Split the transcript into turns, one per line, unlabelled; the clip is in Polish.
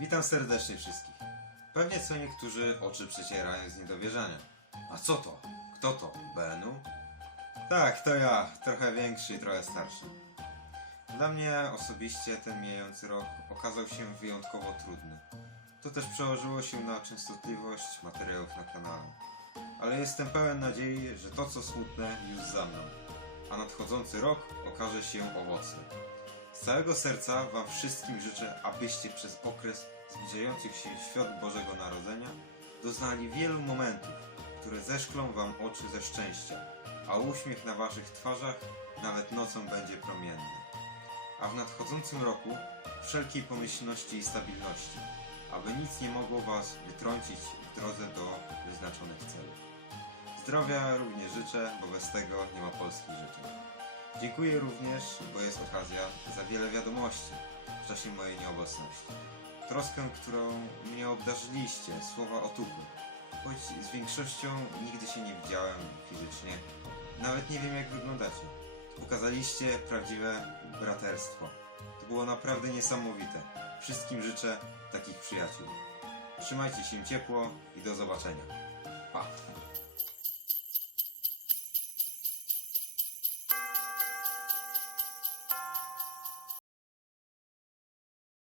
Witam serdecznie wszystkich. Pewnie co niektórzy oczy przecierają z niedowierzania. A co to? Kto to? Benu? Tak, to ja, trochę większy i trochę starszy. Dla mnie osobiście ten mijający rok okazał się wyjątkowo trudny. To też przełożyło się na częstotliwość materiałów na kanale. Ale jestem pełen nadziei, że to co smutne już za mną, a nadchodzący rok okaże się owocny. Z całego serca Wam wszystkim życzę, abyście przez okres zbliżających się świąt Bożego Narodzenia doznali wielu momentów, które zeszklą Wam oczy ze szczęścia, a uśmiech na Waszych twarzach nawet nocą będzie promienny. A w nadchodzącym roku wszelkiej pomyślności i stabilności, aby nic nie mogło Was wytrącić w drodze do wyznaczonych celów. Zdrowia również życzę, bo bez tego nie ma polskich życzeń. Dziękuję również, bo jest okazja za wiele wiadomości w czasie mojej nieobecności. Troskę, którą mnie obdarzyliście, słowa otuchy. Choć z większością nigdy się nie widziałem fizycznie, nawet nie wiem jak wyglądacie. Pokazaliście prawdziwe braterstwo. To było naprawdę niesamowite. Wszystkim życzę takich przyjaciół. Trzymajcie się ciepło i do zobaczenia. Pa!